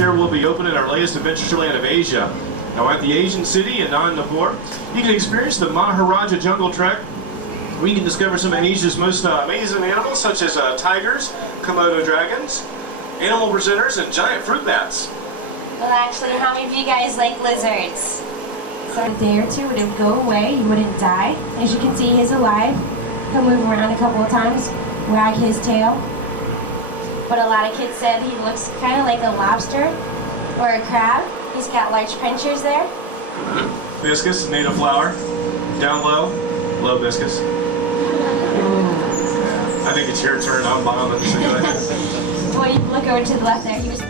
year we'll be opening our latest Adventureland of Asia. Now at the Asian city in Nagpur, you can experience the Maharaja Jungle Trek. We can discover some of Asia's most amazing animals such as tigers, Komodo dragons, animal presenters, and giant fruit bats. Well, actually, how many of you guys like lizards? So a day or two, it would go away, he wouldn't die. As you can see, he's alive. He'll move around a couple of times, wag his tail. But a lot of kids said he looks kind of like a lobster or a crab. He's got large pinchers there. Viscus, native flower. Down low, low viscus. I think it's your turn. I'm bombing. Well, you look over to the left there. He was